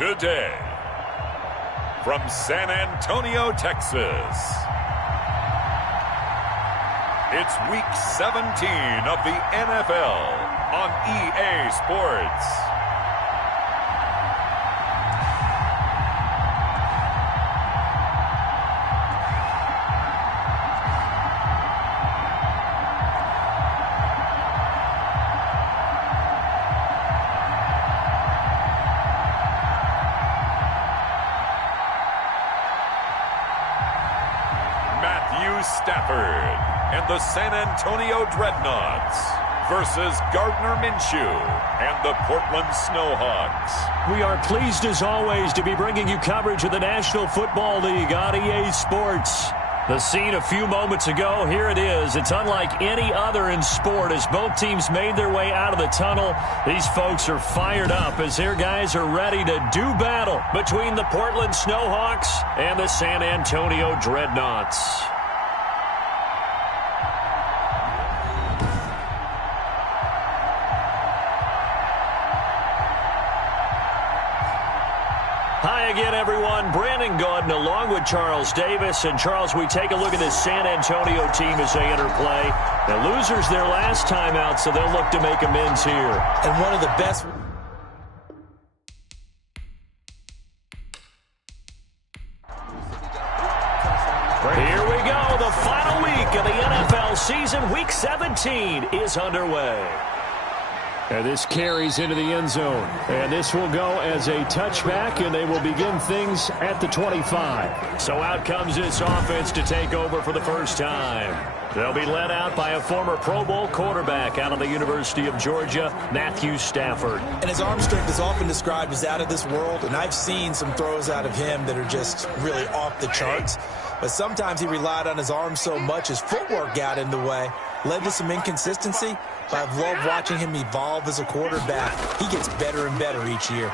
today, from San Antonio, Texas, it's Week 17 of the NFL on EA Sports. Stafford and the San Antonio Dreadnoughts versus Gardner Minshew and the Portland Snowhawks. We are pleased as always to be bringing you coverage of the National Football League on EA Sports. The scene a few moments ago, here it is. It's unlike any other in sport as both teams made their way out of the tunnel. These folks are fired up as their guys are ready to do battle between the Portland Snowhawks and the San Antonio Dreadnoughts. Hi again, everyone. Brandon Gaudin along with Charles Davis. And, Charles, we take a look at this San Antonio team as they enter play. The losers their last time out, so they'll look to make amends here. And one of the best... Here we go. The final week of the NFL season. Week 17 is underway. And this carries into the end zone. And this will go as a touchback, and they will begin things at the 25. So out comes this offense to take over for the first time. They'll be led out by a former Pro Bowl quarterback out of the University of Georgia, Matthew Stafford. And his arm strength is often described as out of this world, and I've seen some throws out of him that are just really off the charts. But sometimes he relied on his arm so much his footwork got in the way, led to some inconsistency. But I've loved watching him evolve as a quarterback. He gets better and better each year.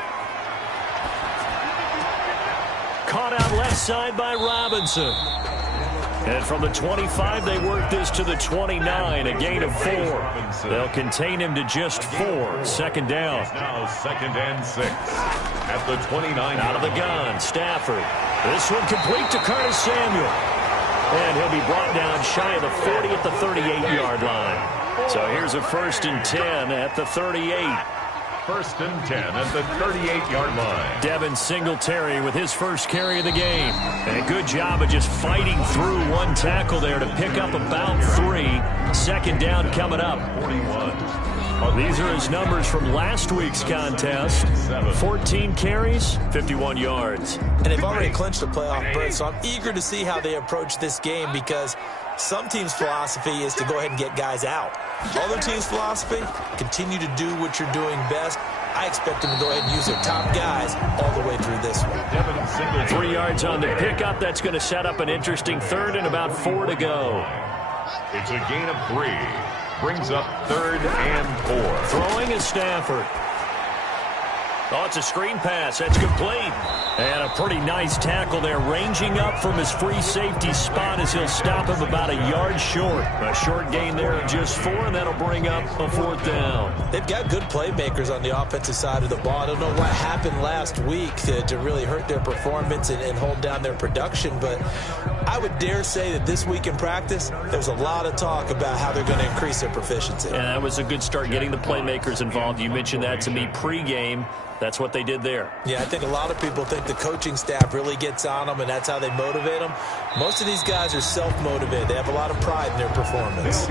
Caught out left side by Robinson. And from the 25, they work this to the 29, a gain of 4. They'll contain him to just 4. Second down. Now 2nd and 6 at the 29. Out of the gun, Stafford. This one complete to Curtis Samuel. And he'll be brought down shy of the 40 at the 38-yard line. So here's a 1st and 10 at the 38. 1st and 10 at the 38-yard line. Devin Singletary with his first carry of the game. And a good job of just fighting through one tackle there to pick up about 3. 2nd down coming up. 41. These are his numbers from last week's contest. 14 carries, 51 yards. And they've already clinched a playoff berth, so I'm eager to see how they approach this game because some teams' philosophy is to go ahead and get guys out. Other teams' philosophy, continue to do what you're doing best. I expect them to go ahead and use their top guys all the way through this one. 3 yards on the pickup. That's going to set up an interesting 3rd and about 4 to go. It's a gain of 3. Brings up 3rd and 4. Throwing is Stafford. Oh, it's a screen pass. That's complete. And a pretty nice tackle there, ranging up from his free safety spot as he'll stop him about a yard short. A short gain there of just 4, and that'll bring up a 4th down. They've got good playmakers on the offensive side of the ball. I don't know what happened last week to really hurt their performance and hold down their production, but I would dare say that this week in practice, there's a lot of talk about how they're going to increase their proficiency. And that was a good start getting the playmakers involved. You mentioned that to me pregame. That's what they did there. Yeah, I think a lot of people think the coaching staff really gets on them, and that's how they motivate them. Most of these guys are self-motivated. They have a lot of pride in their performance.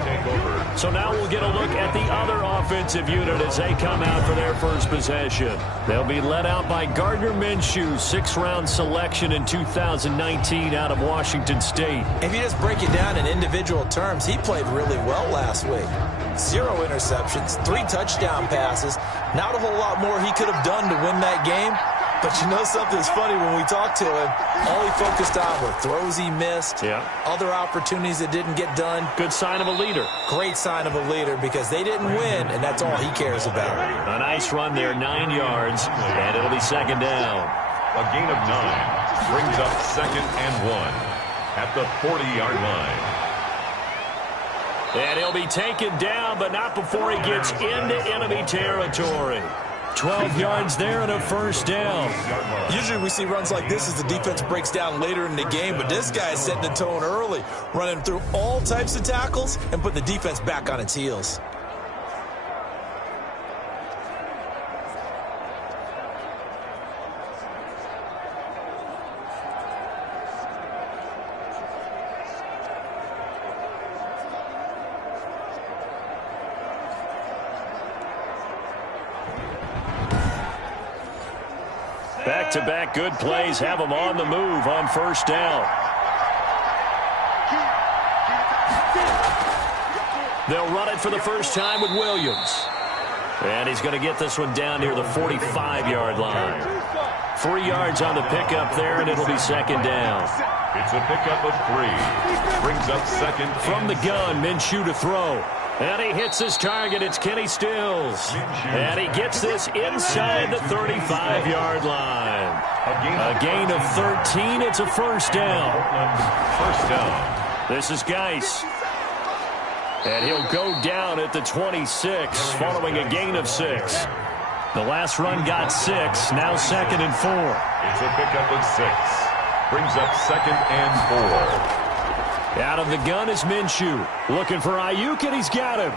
So now we'll get a look at the other offensive unit as they come out for their first possession. They'll be led out by Gardner Minshew, 6th-round selection in 2019 out of Washington State. If you just break it down in individual terms, he played really well last week. 0 interceptions, 3 touchdown passes. Not a whole lot more he could have done to win that game. But you know something's funny when we talked to him, all he focused on were throws he missed, other opportunities that didn't get done. Good sign of a leader. Great sign of a leader because they didn't win, and that's all he cares about. A nice run there, 9 yards, and it'll be 2nd down. A gain of 9 brings up 2nd and 1 at the 40-yard line. And he'll be taken down, but not before he gets into enemy territory. 12 yards there and a first down. Usually we see runs like this as the defense breaks down later in the game, but this guy is setting the tone early, running through all types of tackles and putting the defense back on its heels. Back-to-back good plays have them on the move on first down. They'll run it for the first time with Williams. And he's going to get this one down near the 45-yard line. 3 yards on the pickup there, and it'll be second down. It's a pickup of 3. Brings up second. From the gun, Minshew to throw. And he hits his target. It's Kenny Stills. And he gets this inside the 35-yard line. A gain of 13. It's a first down. First down. This is Geis. And he'll go down at the 26 following a gain of 6. The last run got 6. Now second and 4. It's a pickup of 6. Brings up second and 4. Out of the gun is Minshew. Looking for Ayuk, and he's got him.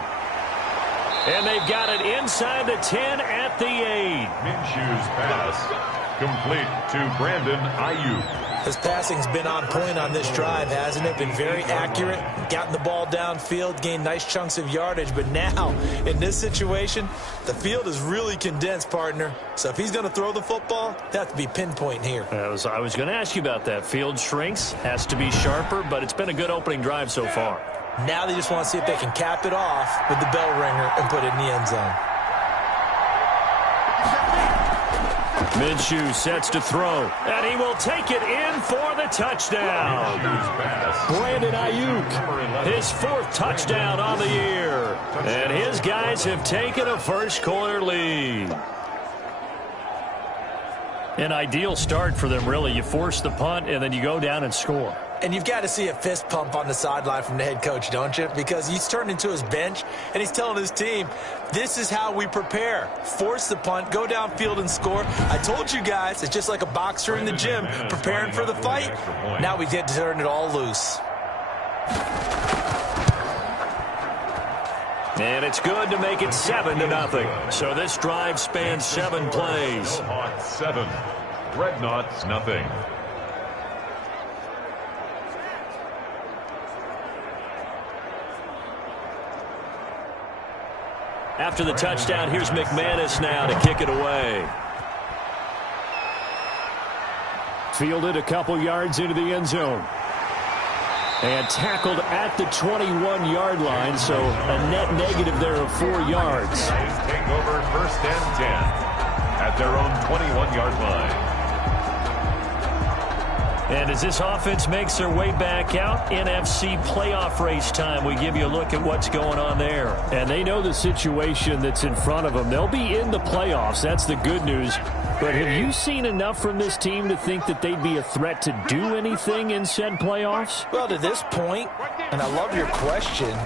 And they've got it inside the 10 at the 8. Minshew's pass complete to Brandon Ayuk. His passing's been on point on this drive, hasn't it? Been very accurate, gotten the ball downfield, gained nice chunks of yardage. But now, in this situation, the field is really condensed, partner. So if he's going to throw the football, they have to be pinpoint here. I was going to ask you about that. Field shrinks, has to be sharper, but it's been a good opening drive so far. Now they just want to see if they can cap it off with the bell ringer and put it in the end zone. Minshew sets to throw, and he will take it in for the touchdown. Brandon Ayuk, his 4th touchdown on the year. And his guys have taken a first-quarter lead. An ideal start for them, really. You force the punt, and then you go down and score. And you've got to see a fist pump on the sideline from the head coach, don't you? Because he's turned into his bench, and he's telling his team, this is how we prepare. Force the punt, go downfield and score. I told you guys, it's just like a boxer in the gym preparing for the fight. Now we get to turn it all loose. And it's good to make it 7-0. So this drive spans 7 plays. Snowhawks 7, Dreadnoughts nothing. After the touchdown, here's McManus now to kick it away. Fielded a couple yards into the end zone. And tackled at the 21-yard line, so a net negative there of 4 yards. Take over first and 10 at their own 21-yard line. And as this offense makes their way back out, NFC playoff race time, we give you a look at what's going on there. And they know the situation that's in front of them. They'll be in the playoffs. That's the good news. But have you seen enough from this team to think that they'd be a threat to do anything in said playoffs? Well, to this point, and I love your question,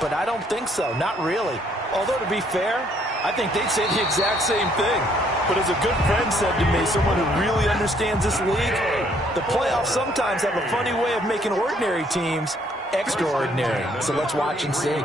but I don't think so. Not really. Although, to be fair, I think they'd say the exact same thing. But as a good friend said to me, someone who really understands this league, the playoffs sometimes have a funny way of making ordinary teams extraordinary. So let's watch and see.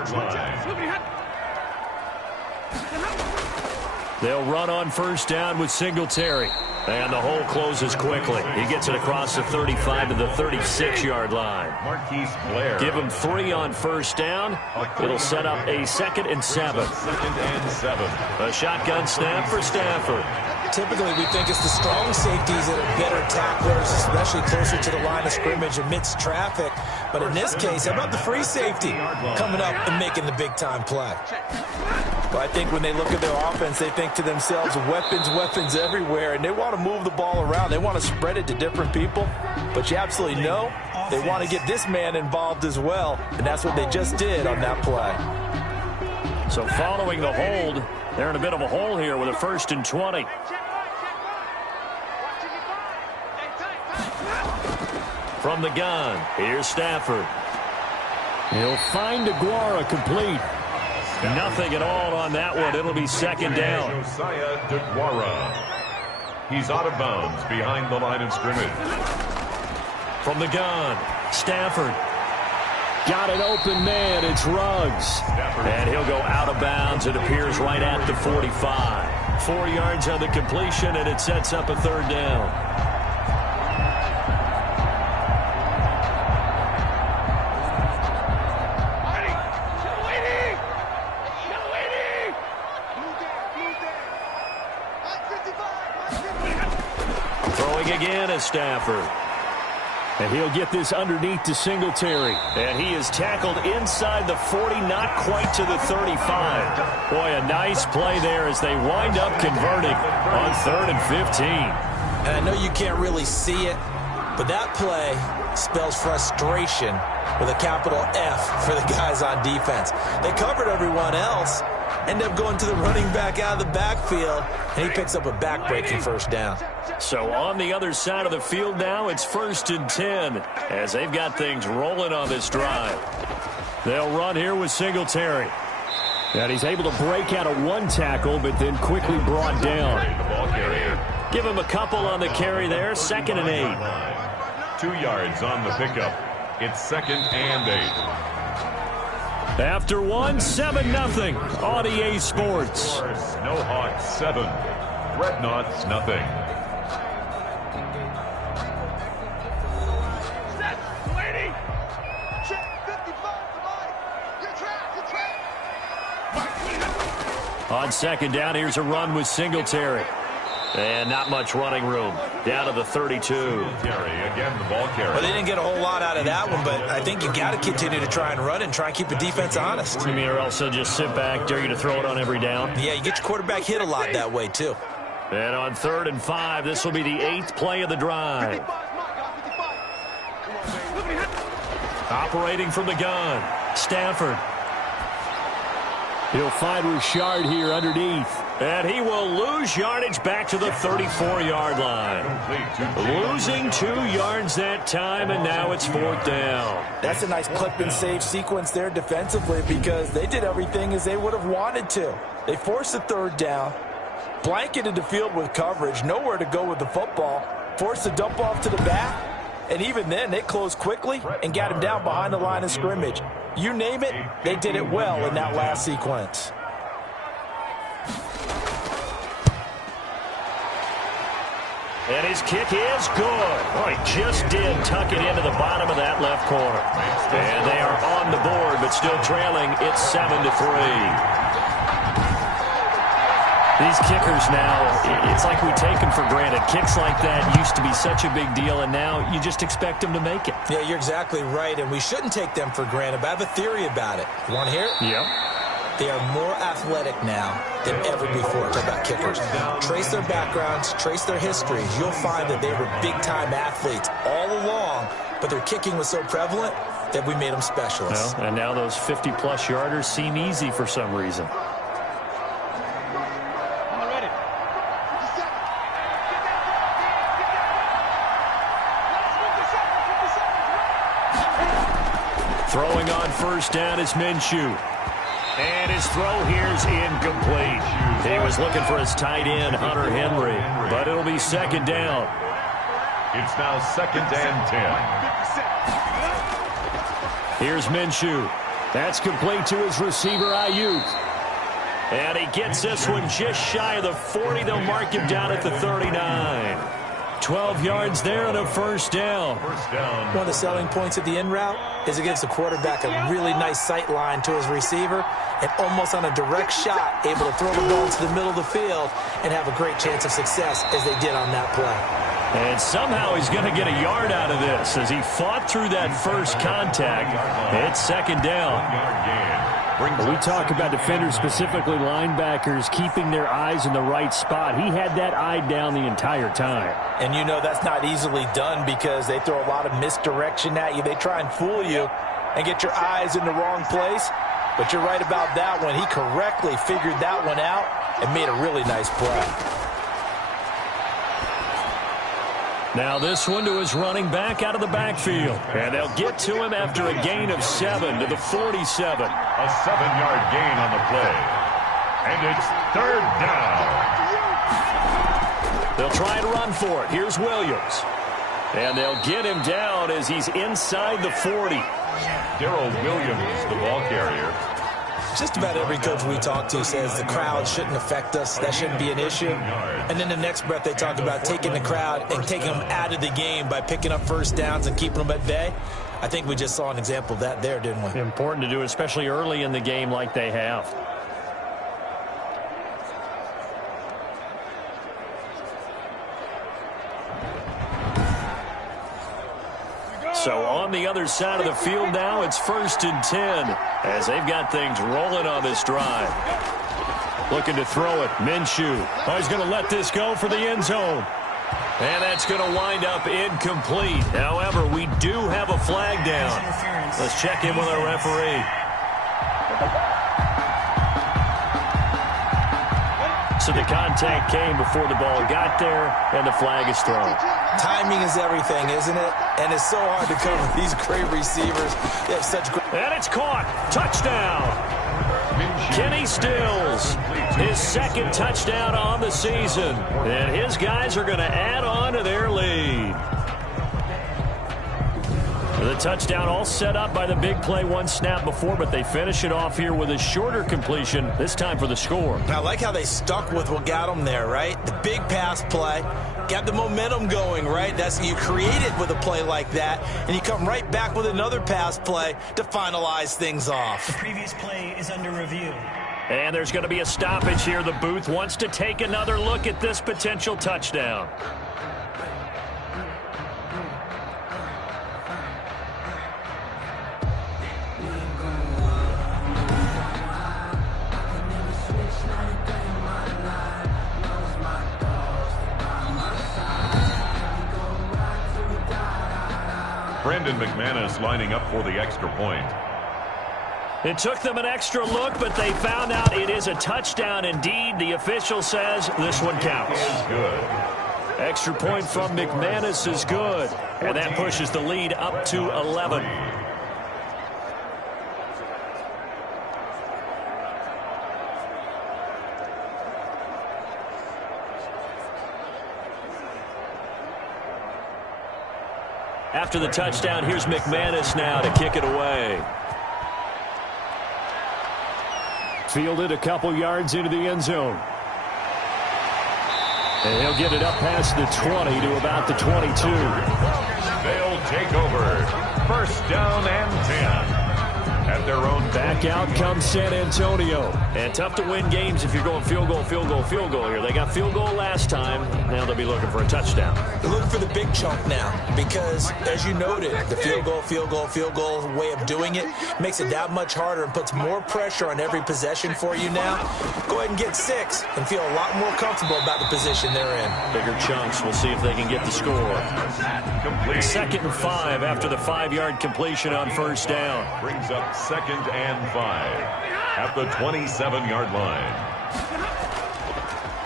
They'll run on first down with Singletary. And the hole closes quickly. He gets it across the 35 to the 36-yard line. Marquise Blair. Give him 3 on first down. It'll set up a 2nd and 7. 2nd and 7. A shotgun snap for Stafford. Typically, we think it's the strong safeties that are better tacklers, especially closer to the line of scrimmage amidst traffic. But in this case, how about the free safety coming up and making the big-time play? But I think when they look at their offense, they think to themselves, weapons everywhere, and they want to move the ball around. They want to spread it to different people. But you absolutely know they want to get this man involved as well, and that's what they just did on that play. So following the hold, they're in a bit of a hole here with a 1st and 20. From the gun, here's Stafford. He'll find Aguara complete. Nothing at all on that one. It'll be second down. He's out of bounds behind the line of scrimmage. From the gun, Stafford. Got an open man. It's Ruggs. And he'll go out of bounds. It appears right at the 45. 4 yards on the completion, and it sets up a third down. Throwing again is Stafford. And he'll get this underneath to Singletary. And he is tackled inside the 40, not quite to the 35. Boy, a nice play there as they wind up converting on 3rd and 15. And I know you can't really see it, but that play spells frustration with a capital F for the guys on defense. They covered everyone else, end up going to the running back out of the backfield, and he picks up a back-breaking first down. So on the other side of the field now, it's 1st and 10 as they've got things rolling on this drive. They'll run here with Singletary. And he's able to break out of one tackle, but then quickly brought down. Give him a couple on the carry there, 2nd and 8. 2 yards on the pickup. It's 2nd and 8. After one, 7-0 on EA Sports. Snowhawks 7, Dreadnoughts nothing. On 2nd down, here's a run with Singletary. And not much running room. Down to the 32. Again, the ball carrier. Well, they didn't get a whole lot out of that one, but I think you got to continue to try and run and try and keep the defense honest. You mean, or else they'll just sit back, dare you to throw it on every down? Yeah, you get your quarterback hit a lot that way, too. And on 3rd and 5, this will be the 8th play of the drive. Operating from the gun, Stafford. He'll find Richard here underneath. And he will lose yardage back to the 34-yard line. Losing 2 yards that time, and now it's 4th down. That's a nice clip and save sequence there defensively because they did everything as they would have wanted to. They forced the 3rd down, blanketed the field with coverage, nowhere to go with the football, forced the dump off to the back, and even then they closed quickly and got him down behind the line of scrimmage. You name it, they did it well in that last sequence. And his kick is good. Oh, he just did tuck it into the bottom of that left corner. And they are on the board, but still trailing. It's 7-3. These kickers now, it's like we take them for granted. Kicks like that used to be such a big deal, and now you just expect them to make it. Yeah, you're exactly right, and we shouldn't take them for granted, but I have a theory about it. You want to hear it? Yep. They are more athletic now than ever before. Talk about kickers. Trace their backgrounds, trace their histories. You'll find that they were big-time athletes all along, but their kicking was so prevalent that we made them specialists. Well, and now those 50-plus yarders seem easy for some reason. Throwing on 1st down is Minshew. And his throw here's incomplete. He was looking for his tight end, Hunter Henry. But it'll be 2nd down. It's now 2nd and 10. Here's Minshew. That's complete to his receiver, Ayuk. And he gets this one just shy of the 40. They'll mark him down at the 39. 12 yards there and a 1st down. One of the selling points of the in route is it gives the quarterback a really nice sight line to his receiver and almost on a direct shot able to throw the ball into the middle of the field and have a great chance of success as they did on that play. And somehow he's going to get a yard out of this as he fought through that first contact. It's 2nd down. We talk about defenders, specifically linebackers, keeping their eyes in the right spot. He had that eye down the entire time. And you know that's not easily done because they throw a lot of misdirection at you. They try and fool you and get your eyes in the wrong place. But you're right about that one. He correctly figured that one out and made a really nice play. Now this one to his running back out of the backfield. And they'll get to him after a gain of 7 to the 47. A 7-yard gain on the play. And it's third down. They'll try and run for it. Here's Williams. And they'll get him down as he's inside the 40. Darrell Williams, the ball carrier. Just about every coach we talk to says the crowd shouldn't affect us. That shouldn't be an issue. And then the next breath they talk about taking the crowd and taking them out of the game by picking up first downs and keeping them at bay. I think we just saw an example of that there, didn't we? Important to do, especially early in the game like they have. So on the other side of the field now, it's 1st and 10 as they've got things rolling on this drive. Looking to throw it. Minshew. Oh, he's going to let this go for the end zone. And that's going to wind up incomplete. However, we do have a flag down. Let's check in with our referee. So the contact came before the ball got there, and the flag is thrown. Timing is everything, isn't it? And it's so hard to cover these great receivers. They have such great... And it's caught. Touchdown. Kenny Stills, his second touchdown on the season. And his guys are going to add on to their lead. The touchdown all set up by the big play one snap before, but they finish it off here with a shorter completion, this time for the score. I like how they stuck with what got them there, right? The big pass play, got the momentum going, right? That's you create it with a play like that, and you come right back with another pass play to finalize things off. The previous play is under review. And there's going to be a stoppage here. The booth wants to take another look at this potential touchdown. Brandon McManus lining up for the extra point. It took them an extra look, but they found out it is a touchdown indeed. The official says this one counts. Is good. Extra point from McManus is good. And that pushes the lead up to 11. After the touchdown, here's McManus now to kick it away. Fielded a couple yards into the end zone. And he'll get it up past the 20 to about the 22. They'll take over. First down and 10. At their own. Back out comes San Antonio. And tough to win games if you're going field goal, field goal, field goal here. They got field goal last time. Now they'll be looking for a touchdown. They're looking for the big chunk now because, as you noted, the field goal way of doing it makes it that much harder and puts more pressure on every possession for you now. Go ahead and get 6 and feel a lot more comfortable about the position they're in. Bigger chunks. We'll see if they can get the score. Complete. 2nd and 5 after the 5-yard completion on first down. Brings up 2nd and 5 at the 27-yard line.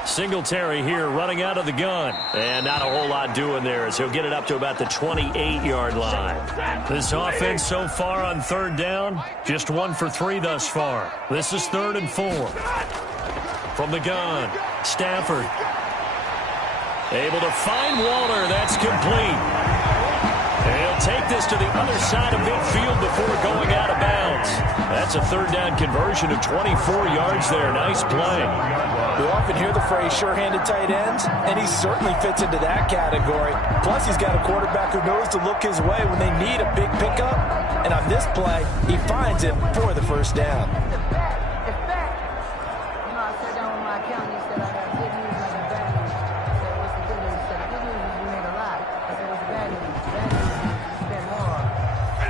Singletary here running out of the gun. And not a whole lot doing there as he'll get it up to about the 28-yard line. This offense so far on 3rd down, just 1 for 3 thus far. This is 3rd and 4. From the gun, Stafford. Able to find Waller. That's complete. And he'll take this to the other side of midfield before going out of bounds. That's a 3rd down conversion of 24 yards there. Nice play. We often hear the phrase sure-handed tight ends, and he certainly fits into that category. Plus, he's got a quarterback who knows to look his way when they need a big pickup. And on this play, he finds it for the first down.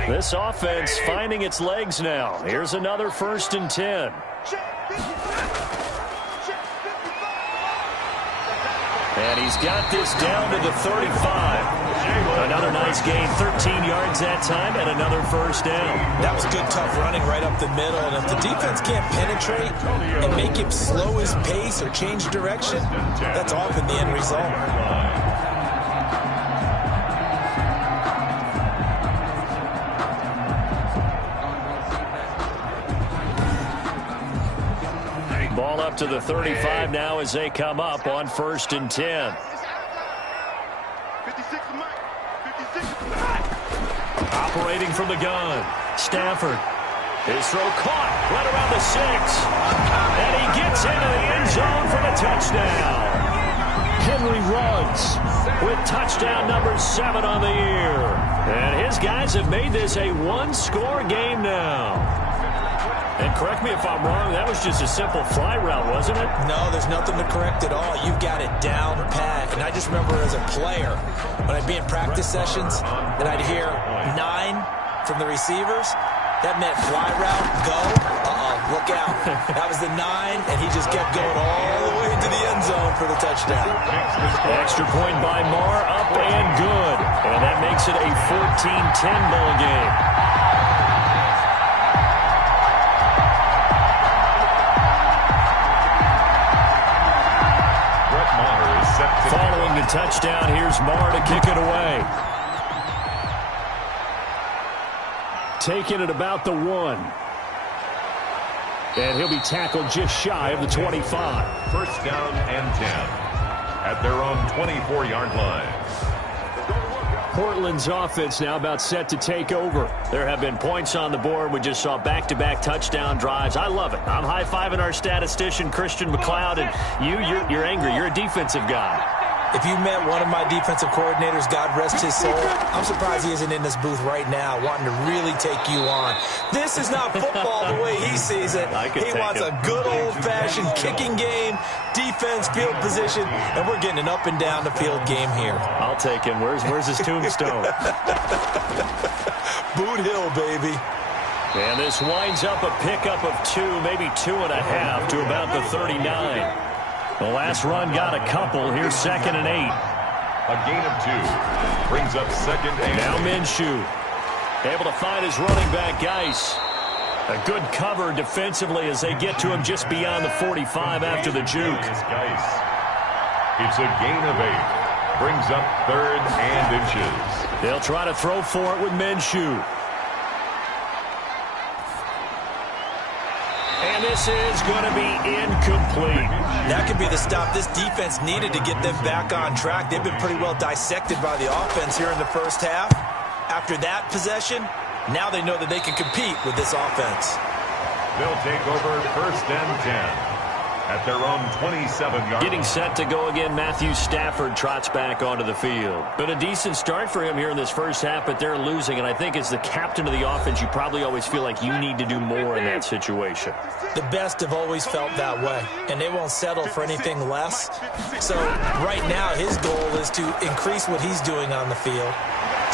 This offense finding its legs now. Here's another 1st and 10. And he's got this down to the 35. Another nice gain, 13 yards that time, and another first down. That was good, tough running right up the middle. And if the defense can't penetrate and make him slow his pace or change direction, that's often the end result. out to the 35 now as they come up on 1st and 10. Operating from the gun, Stafford. His throw caught right around the 6. And he gets into the end zone for the touchdown. Henry Ruggs with touchdown number 7 on the year. And his guys have made this a one-score game now. And correct me if I'm wrong, that was just a simple fly route, wasn't it? No, there's nothing to correct at all. You've got it down pat. And I just remember as a player, when I'd be in practice sessions, and I'd hear 9 from the receivers, that meant fly route, go, look out. That was the 9, and he just kept going all the way into the end zone for the touchdown. Extra point by Marr, up and good. And that makes it a 14-10 ball game. Following the touchdown, here's Marr to kick it away. Taking it about the 1. And he'll be tackled just shy of the 25. First down and 10 at their own 24-yard line. Portland's offense now about set to take over. There have been points on the board. We just saw back-to-back touchdown drives. I love it. I'm high-fiving our statistician, Christian McLeod, and you're angry. You're a defensive guy. If you met one of my defensive coordinators, God rest his soul, I'm surprised he isn't in this booth right now wanting to really take you on. This is not football the way he sees it. He wants a good old-fashioned kicking game, defense, field position, and we're getting an up and down the field game here. I'll take him. Where's his tombstone? Boot Hill, baby. And this winds up a pickup of 2, maybe 2.5 to about the 39. The last run got a couple. Here's 2nd and 8. A gain of 2 brings up 2nd and 8. Now Minshew able to find his running back, Geis. A good cover defensively as they get to him just beyond the 45 after the juke. It's a gain of 8. Brings up 3rd and inches. They'll try to throw for it with Minshew. And this is going to be incomplete. That could be the stop this defense needed to get them back on track. They've been pretty well dissected by the offense here in the first half. After that possession, now they know that they can compete with this offense. They'll take over 1st and 10 at their own 27-yard. Getting set to go again, Matthew Stafford trots back onto the field. Been a decent start for him here in this first half, but they're losing. And I think as the captain of the offense, you probably always feel like you need to do more in that situation. The best have always felt that way, and they won't settle for anything less. So right now, his goal is to increase what he's doing on the field,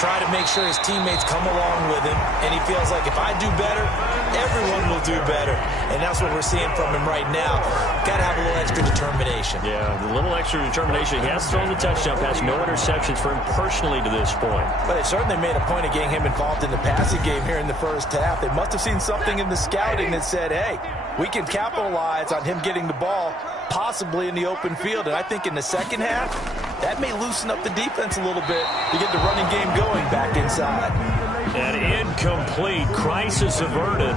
try to make sure his teammates come along with him, and he feels like if I do better, everyone will do better. And that's what we're seeing from him right now. Got to have a little extra determination. Yeah, the little extra determination. He has thrown the touchdown pass, no interceptions for him personally to this point. But they certainly made a point of getting him involved in the passing game here in the first half. They must have seen something in the scouting that said, hey, we can capitalize on him getting the ball possibly in the open field. And I think in the second half, that may loosen up the defense a little bit to get the running game going back inside. An incomplete, crisis averted,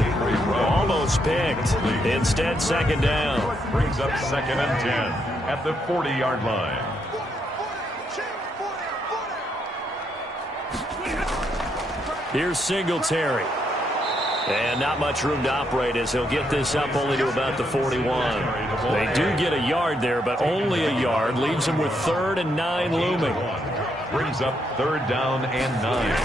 almost picked. Instead, 2nd down. Brings up 2nd and 10 at the 40-yard line. Here's Singletary. And not much room to operate as he'll get this up only to about the 41. They do get a yard there, but only a yard. Leaves him with 3rd and 9 looming. Brings up 3rd down and 9.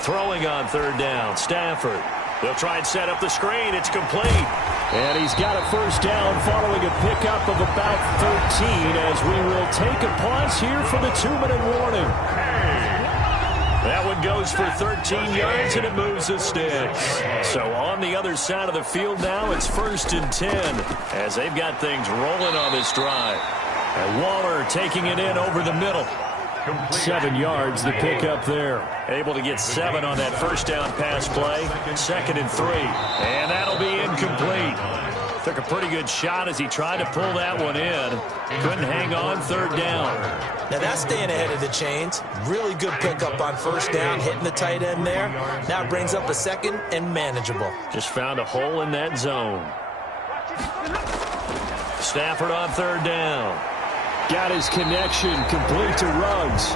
Throwing on 3rd down, Stafford. They'll try and set up the screen. It's complete. And he's got a 1st down following a pickup of about 13 as we will take a pause here for the 2-minute warning. That one goes for 13 yards, and it moves the sticks. So on the other side of the field now, it's 1st and 10 as they've got things rolling on this drive. And Waller taking it in over the middle. 7 yards, the pickup there. Able to get 7 on that 1st down pass play. 2nd and 3. And that'll be incomplete. Took a pretty good shot as he tried to pull that one in. Couldn't hang on 3rd down. Now that's staying ahead of the chains. Really good pickup on 1st down, hitting the tight end there. Now it brings up a 2nd and manageable. Just found a hole in that zone. Stafford on third down. Got his connection complete to Ruggs.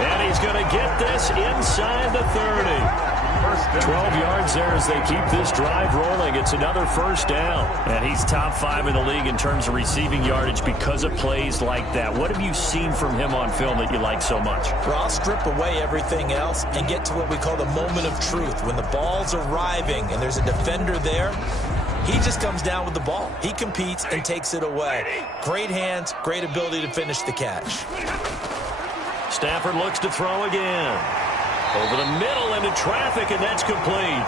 And he's going to get this inside the 30. 12 yards there as they keep this drive rolling. It's another first down. And he's top 5 in the league in terms of receiving yardage because of plays like that. What have you seen from him on film that you like so much? Well, I'll strip away everything else and get to what we call the moment of truth. When the ball's arriving and there's a defender there, he just comes down with the ball. He competes and takes it away. Great hands, great ability to finish the catch. Stafford looks to throw again. Over the middle into traffic, and that's complete.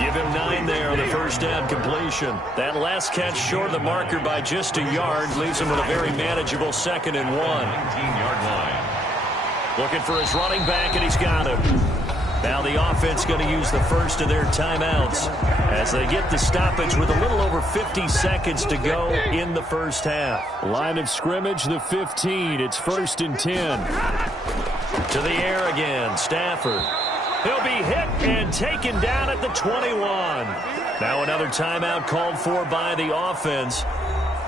Give him 9 there on the first down completion. That last catch short of the marker by just a yard leaves him with a very manageable 2nd and 1. 19-yard line. Looking for his running back, and he's got him. Now the offense going to use the first of their timeouts as they get the stoppage with a little over 50 seconds to go in the first half. Line of scrimmage, the 15. It's 1st and 10. To the air again, Stafford. He'll be hit and taken down at the 21. Now another timeout called for by the offense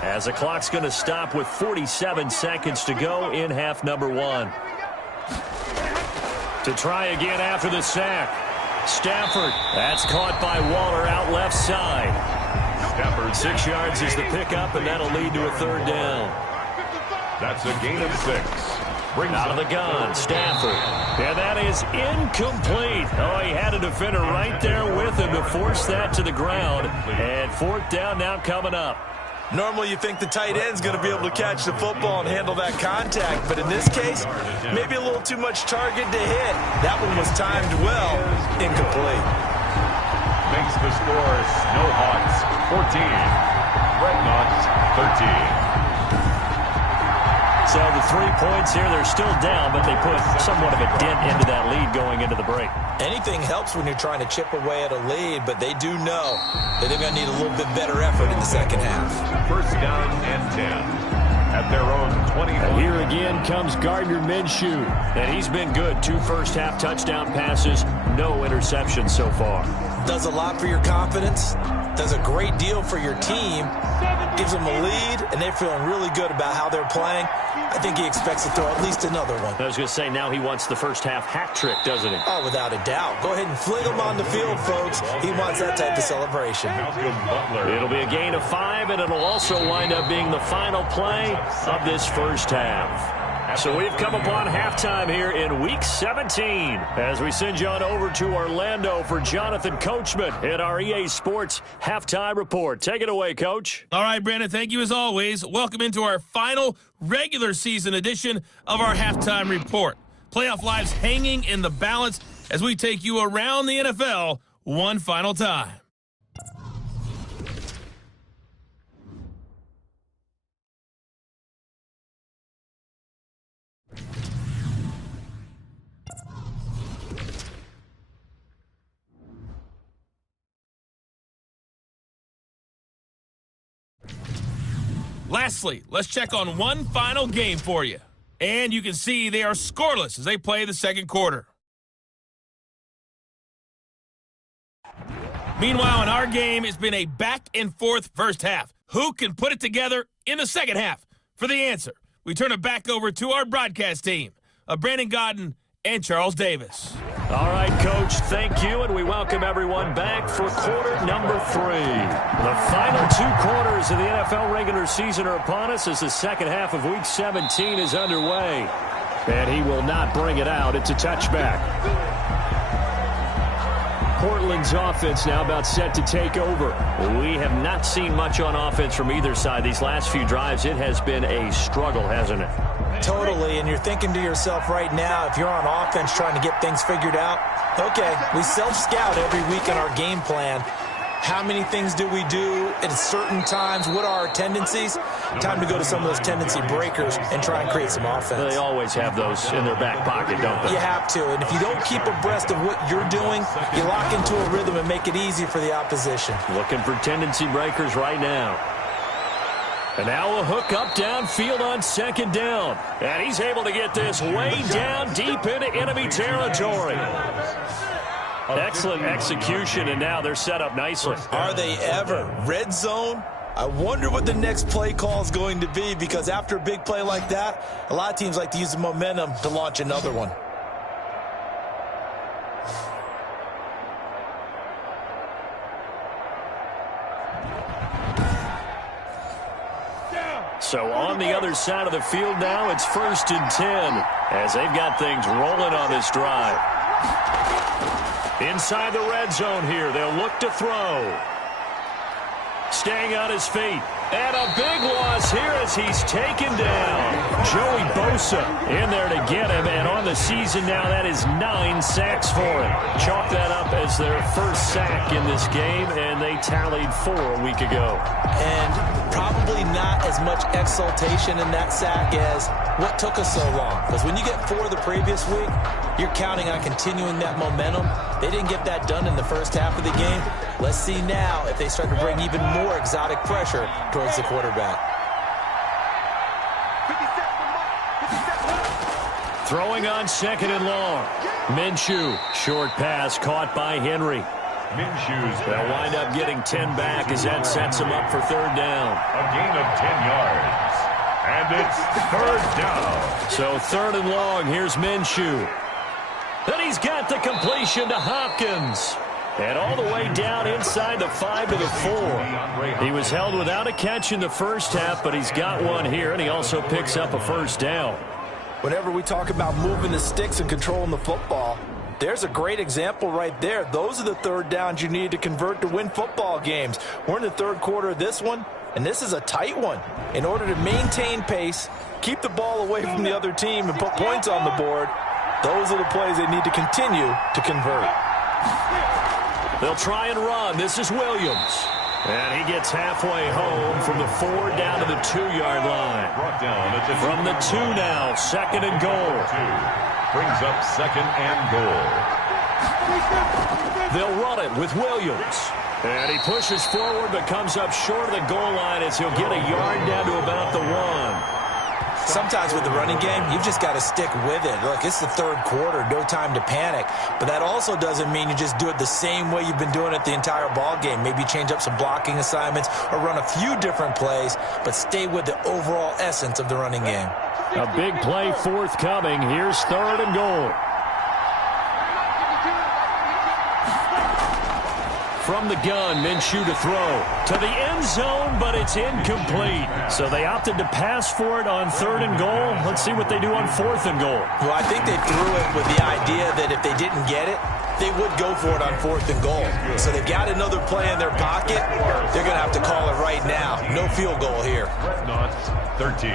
as the clock's going to stop with 47 seconds to go in half number 1. To try again after the sack. Stafford. That's caught by Waller out left side. Stafford. 6 yards is the pickup, and that'll lead to a 3rd down. That's a gain of 6. Out of the gun, Stafford. And that is incomplete. Oh, he had a defender right there with him to force that to the ground. And 4th down now coming up. Normally you think the tight end's going to be able to catch the football and handle that contact, but in this case, maybe a little too much target to hit. That one was timed well, incomplete. Makes the score Snowhawks 14, Dreadnoughts 13. So the 3 points here, they're still down, but they put somewhat of a dent into that lead going into the break. Anything helps when you're trying to chip away at a lead, but they do know that they're going to need a little bit better effort in the second half. 1st down and 10 at their own 20. And here again comes Gardner Minshew. And he's been good. 2 first-half touchdown passes, no interceptions so far. Does a lot for your confidence, does a great deal for your team, gives them a lead, and they're feeling really good about how they're playing. I think he expects to throw at least another one. I was going to say, now he wants the first-half hat trick, doesn't he? Oh, without a doubt. Go ahead and fling him on the field, folks. He wants that type of celebration. It'll be a gain of 5, and it'll also wind up being the final play of this first half. So we've come upon halftime here in Week 17 as we send you on over to Orlando for Jonathan Coachman at our EA Sports Halftime Report. Take it away, Coach. All right, Brandon, thank you as always. Welcome into our final regular season edition of our Halftime Report. Playoff lives hanging in the balance as we take you around the NFL one final time. Lastly, let's check on one final game for you. And you can see they are scoreless as they play the second quarter. Meanwhile, in our game, it's been a back-and-forth first half. Who can put it together in the second half? For the answer, we turn it back over to our broadcast team of Brandon Godden and Charles Davis. All right, Coach, thank you, and we welcome everyone back for quarter number 3. The final 2 quarters of the NFL regular season are upon us as the second half of Week 17 is underway. And he will not bring it out. It's a touchback. Portland's offense now about set to take over. We have not seen much on offense from either side. These last few drives, it has been a struggle, hasn't it? Totally, and you're thinking to yourself right now, if you're on offense trying to get things figured out, okay, we self-scout every week in our game plan. How many things do we do at certain times? What are our tendencies? Time to go to some of those tendency breakers and try and create some offense. They always have those in their back pocket, don't they? You have to, and if you don't keep abreast of what you're doing, you lock into a rhythm and make it easy for the opposition. Looking for tendency breakers right now. And now a hook up downfield on second down. And he's able to get this way down deep into enemy territory. Excellent execution, and now they're set up nicely. Are they ever? Red zone, I wonder what the next play call is going to be, because after a big play like that, a lot of teams like to use the momentum to launch another one. So on the other side of the field now, it's 1st and 10 as they've got things rolling on this drive. Inside the red zone here, they'll look to throw. Staying on his feet. And a big loss here as he's taken down. Joey Bosa in there to get him. And on the season now, that is 9 sacks for him. Chalk that up as their first sack in this game, and they tallied 4 a week ago. And probably not as much exultation in that sack as what took us so long. Because when you get 4 the previous week, you're counting on continuing that momentum. They didn't get that done in the first half of the game. Let's see now if they start to bring even more exotic pressure towards the quarterback. Throwing on 2nd and long. Minshew, short pass caught by Henry. Minshew's They'll wind up getting 10 back as that sets them up for 3rd down. A gain of 10 yards. And it's 3rd down. So 3rd and long, here's Minshew. Then he's got the completion to Hopkins. And all the way down inside the 5 to the 4. He was held without a catch in the first half, but he's got one here, and he also picks up a 1st down. Whenever we talk about moving the sticks and controlling the football, there's a great example right there. Those are the 3rd downs you need to convert to win football games. We're in the 3rd quarter of this one, and this is a tight one. In order to maintain pace, keep the ball away from the other team, and put points on the board, those are the plays they need to continue to convert. They'll try and run. This is Williams. And he gets halfway home from the 4 down to the 2-yard line. From the 2 now, 2nd and goal. Brings up 2nd and goal. They'll run it with Williams. And he pushes forward but comes up short of the goal line as he'll get a yard down to about the 1. Sometimes with the running game, you've just got to stick with it. Look, it's the 3rd quarter, no time to panic. But that also doesn't mean you just do it the same way you've been doing it the entire ball game. Maybe change up some blocking assignments or run a few different plays, but stay with the overall essence of the running game. A big play forthcoming. Here's 3rd and goal. From the gun, Minshew to throw. To the end zone, but it's incomplete. So they opted to pass for it on 3rd and goal. Let's see what they do on 4th and goal. Well, I think they threw it with the idea that if they didn't get it, they would go for it on 4th and goal. So they've got another play in their pocket. They're going to have to call it right now. No field goal here. Dreadnoughts, 13.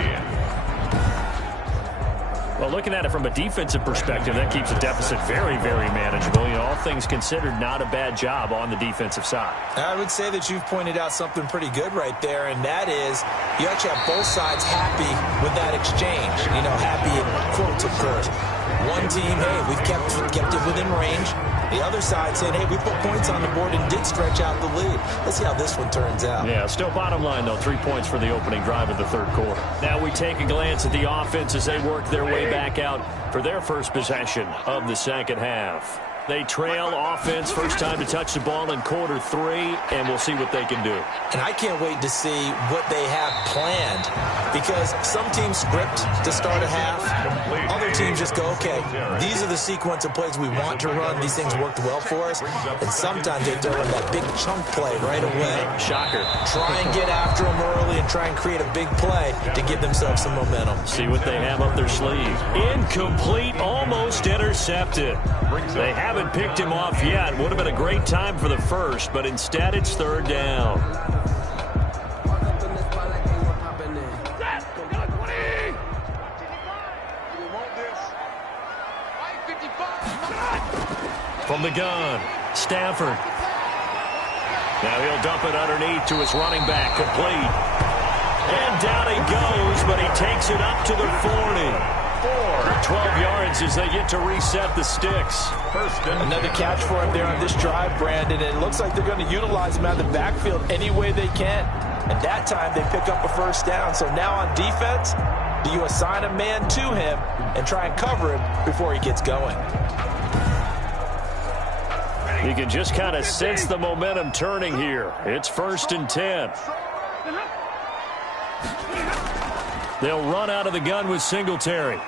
Well, looking at it from a defensive perspective, that keeps the deficit very, very manageable. You know, all things considered, not a bad job on the defensive side. I would say that you've pointed out something pretty good right there, and that is you actually have both sides happy with that exchange. You know, happy in quotes, of course. One team, hey, we've kept it within range. The other side saying, hey, we put points on the board and did stretch out the lead. Let's see how this one turns out. Yeah, still bottom line, though, 3 points for the opening drive of the 3rd quarter. Now we take a glance at the offense as they work their way back out for their first possession of the 2nd half. They trail offense, first time to touch the ball in quarter 3, and we'll see what they can do. And I can't wait to see what they have planned, because some teams script to start a half. Other teams just go, okay, these are the sequence of plays we want to run. These things worked well for us. And sometimes they throw in that big chunk play right away. Shocker. Try and get after them early and try and create a big play to give themselves some momentum. See what they have up their sleeve. Incomplete, almost intercepted. They haven't picked him off yet. Would have been a great time for the first, but instead it's 3rd down. From the gun, Stafford. Now he'll dump it underneath to his running back, complete. And down he goes, but he takes it up to the 40. 12 yards as they get to reset the sticks. Another catch for him there on this drive, Brandon. And it looks like they're going to utilize him out of the backfield any way they can. And that time they pick up a 1st down. So now on defense, do you assign a man to him and try and cover him before he gets going? You can just kind of sense the momentum turning here. It's 1st and 10. They'll run out of the gun with Singletary.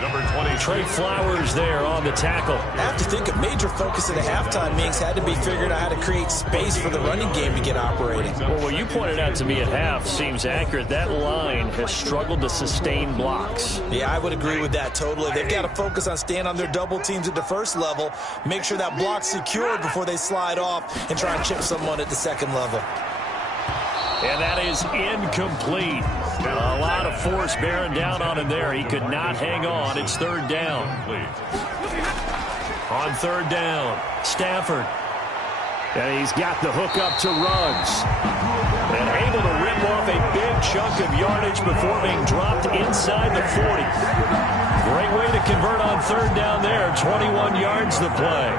Number 20, Trey Flowers there on the tackle. I have to think a major focus of the halftime meetings had to be figuring out how to create space for the running game to get operating. Well, what you pointed out to me at half seems accurate. That line has struggled to sustain blocks. Yeah, I would agree with that totally. They've got to focus on staying on their double teams at the first level, make sure that block's secured before they slide off and try and chip someone at the second level. And that is incomplete. A lot of force bearing down on him there. He could not hang on. It's third down. On third down, Stafford. And he's got the hook up to Ruggs. And able to rip off a big chunk of yardage before being dropped inside the 40. Great way to convert on third down there. 21 yards the play.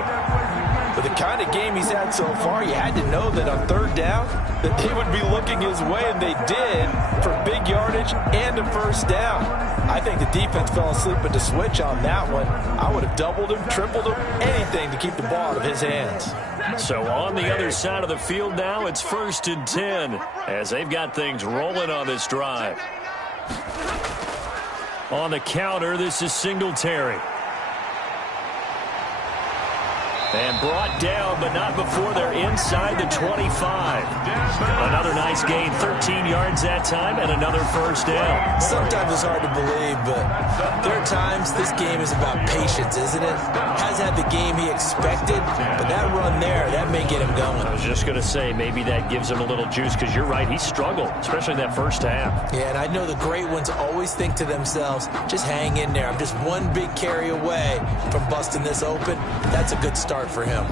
But the kind of game he's had so far, you had to know that on third down, that they would be looking his way, and they did, for big yardage and a first down. I think the defense fell asleep at the switch on that one. I would have doubled him, tripled him, anything to keep the ball out of his hands. So on the other side of the field now, it's 1st and 10 as they've got things rolling on this drive. On the counter, this is Singletary. And brought down, but not before they're inside the 25. Another nice gain, 13 yards that time, and another first down. Sometimes it's hard to believe, but there are times this game is about patience, isn't it? Has had the game he expected, but that run there, that may get him going. I was just going to say, maybe that gives him a little juice, because you're right, he struggled, especially that first half. Yeah, and I know the great ones always think to themselves, just hang in there. I'm just one big carry away from busting this open. That's a good start for him.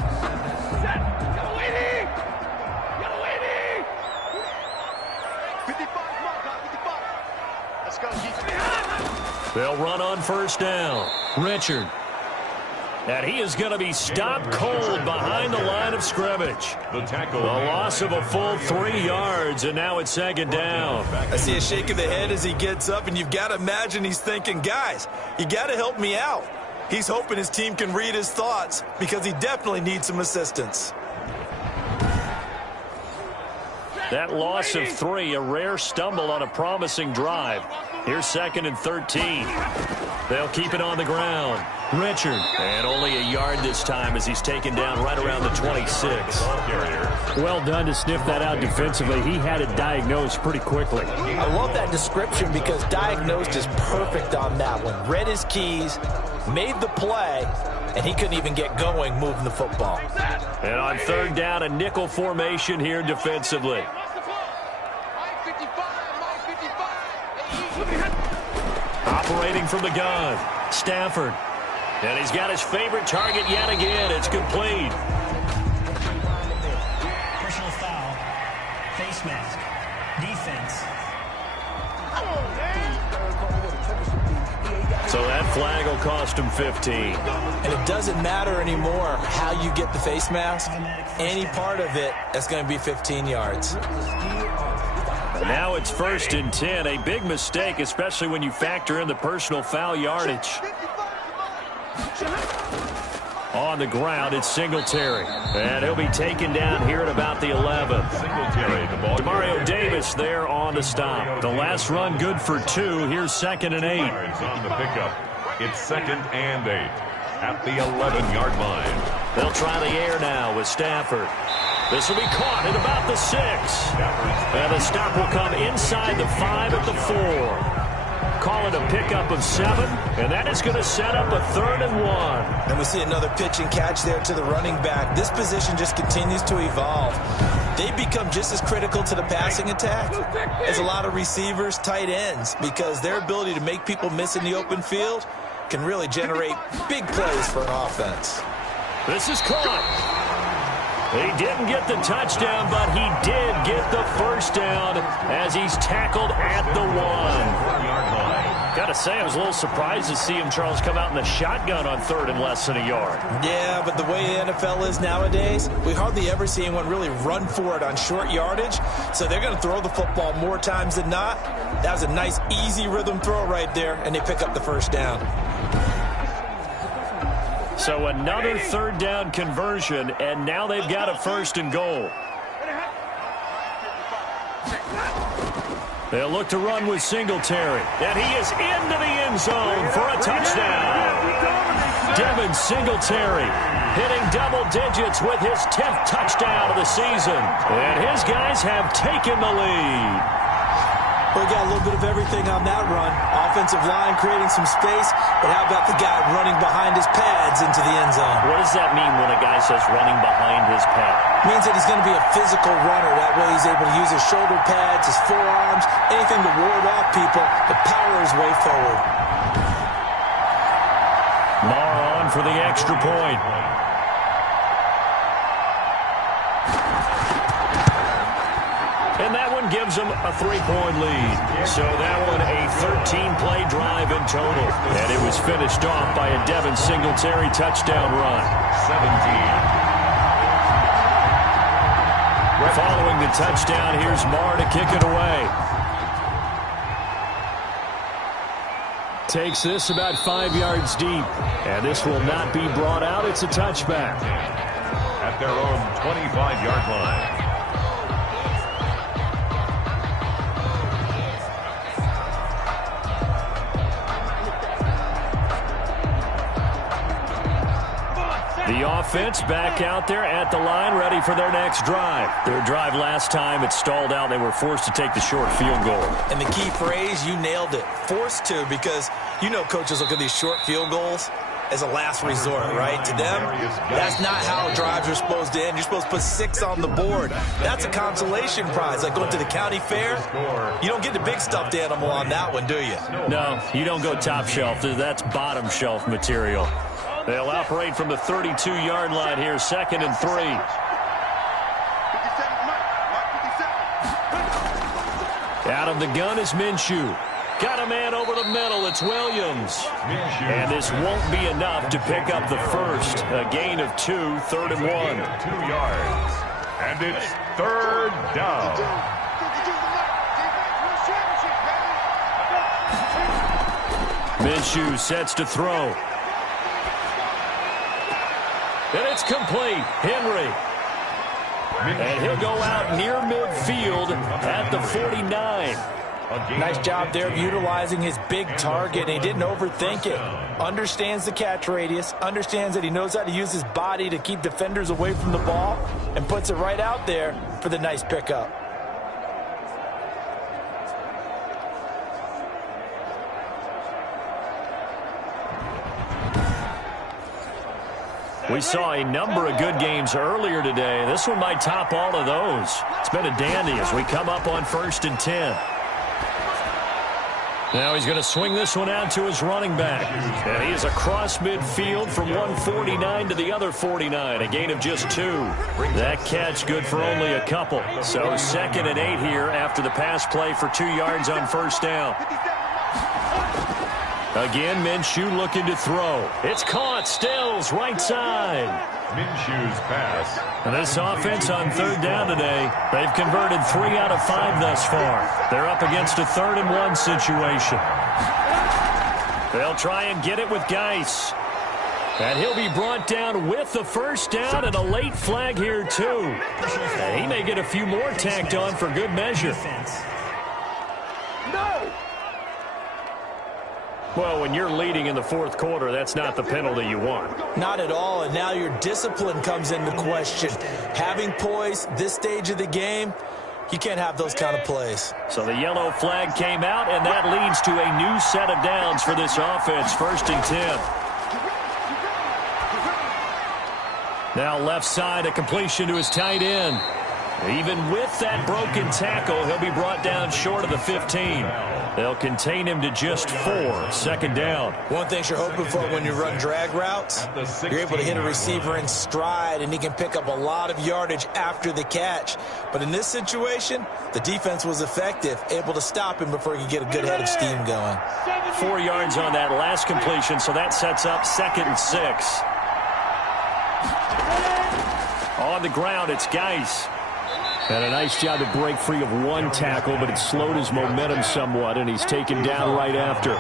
They'll run on first down. Richard. And he is going to be stopped cold behind the line of scrimmage. The tackle. The loss of a full 3 yards, and now it's second down. I see a shake of the head as he gets up, and you've got to imagine he's thinking, guys, you got to help me out. He's hoping his team can read his thoughts because he definitely needs some assistance. That loss of 3, a rare stumble on a promising drive. Here's 2nd and 13. They'll keep it on the ground. Richard. And only a yard this time as he's taken down right around the 26. Well done to sniff that out defensively. He had it diagnosed pretty quickly. I love that description because diagnosed is perfect on that one. Read his keys, made the play, and he couldn't even get going moving the football. And on third down, a nickel formation here defensively. Operating from the gun, Stafford. And he's got his favorite target yet again. It's complete. Personal foul. Face mask. Defense. So that flag will cost him 15. And it doesn't matter anymore how you get the face mask. Any part of it, that's going to be 15 yards. Now it's 1st and 10. A big mistake, especially when you factor in the personal foul yardage. On the ground, it's Singletary. And he'll be taken down here at about the 11. Singletary, the ball. Demario Davis there on the stop. The last run good for 2. Here's 2nd and 8. Yards on the pickup. It's 2nd and 8 at the 11-yard line. They'll try the air now with Stafford. This will be caught at about the 6. And the stop will come inside the 5 at the 4. Call it a pickup of 7, and that is going to set up a 3rd and 1. And we see another pitch and catch there to the running back. This position just continues to evolve. They become just as critical to the passing attack as a lot of receivers, tight ends, because their ability to make people miss in the open field can really generate big plays for an offense. This is caught. He didn't get the touchdown, but he did get the first down as he's tackled at the 1. Got to say, I was a little surprised to see him, Charles, come out in the shotgun on 3rd and less than a yard. Yeah, but the way the NFL is nowadays, we hardly ever see anyone really run for it on short yardage. So they're going to throw the football more times than not. That was a nice, easy rhythm throw right there, and they pick up the first down. So another 3rd down conversion, and now they've got a 1st and goal. They'll look to run with Singletary. And he is into the end zone for a touchdown. Devin Singletary hitting double digits with his 10th touchdown of the season. And his guys have taken the lead. We got a little bit of everything on that run. Offensive line creating some space, but how about the guy running behind his pads into the end zone? What does that mean when a guy says running behind his pad? It means that he's going to be a physical runner. That way he's able to use his shoulder pads, his forearms, anything to ward off people, to power his way forward. Marr on for the extra point. And that one gives them a 3-point lead. So that one a 13-play drive in total. And it was finished off by a Devin Singletary touchdown run. 17. Following the touchdown, here's Marr to kick it away. Takes this about 5 yards deep. And this will not be brought out. It's a touchback. At their own 25-yard line. The offense back out there at the line, ready for their next drive. Their drive last time, it stalled out. They were forced to take the short field goal. And the key phrase, you nailed it. Forced to, because you know coaches look at these short field goals as a last resort, right? To them, that's not how drives are supposed to end. You're supposed to put 6 on the board. That's a consolation prize. Like going to the county fair, you don't get the big stuffed animal on that one, do you? No, you don't go top shelf. That's bottom shelf material. They'll operate from the 32-yard line here, 2nd and 3. Out of the gun is Minshew. Got a man over the middle. It's Williams. And this won't be enough to pick up the first. A gain of 2, 3rd and 1. 2 yards. And it's 3rd down. Minshew sets to throw. And it's complete. Henry. And he'll go out near midfield at the 49. Nice job there of utilizing his big target. And he didn't overthink it. Understands the catch radius. Understands that he knows how to use his body to keep defenders away from the ball. And puts it right out there for the nice pickup. We saw a number of good games earlier today. This one might top all of those. It's been a dandy as we come up on 1st and 10. Now he's going to swing this one out to his running back. And he is across midfield from 149 to the other 49. A gain of just 2. That catch good for only a couple. So 2nd and 8 here after the pass play for 2 yards on 1st down. Again, Minshew looking to throw. It's caught. Stills right side. Minshew's pass. And this offense on 3rd down today, they've converted 3 out of 5 thus far. They're up against a 3rd and 1 situation. They'll try and get it with Geis. And he'll be brought down with the 1st down and a late flag here too. And he may get a few more tacked on for good measure. Well, when you're leading in the 4th quarter, that's not the penalty you want. Not at all, and now your discipline comes into question. Having poise this stage of the game, you can't have those kind of plays. So the yellow flag came out, and that leads to a new set of downs for this offense, 1st and 10. Now left side, a completion to his tight end. Even with that broken tackle, he'll be brought down short of the 15. They'll contain him to just 4. 2nd down. One thing you're hoping for when you run drag routes, you're able to hit a receiver in stride, and he can pick up a lot of yardage after the catch. But in this situation, the defense was effective, able to stop him before he could get a good head of steam going. 4 yards on that last completion, so that sets up 2nd and 6. On the ground, it's Geis. And a nice job to break free of one tackle, but it slowed his momentum somewhat, and he's taken down right after.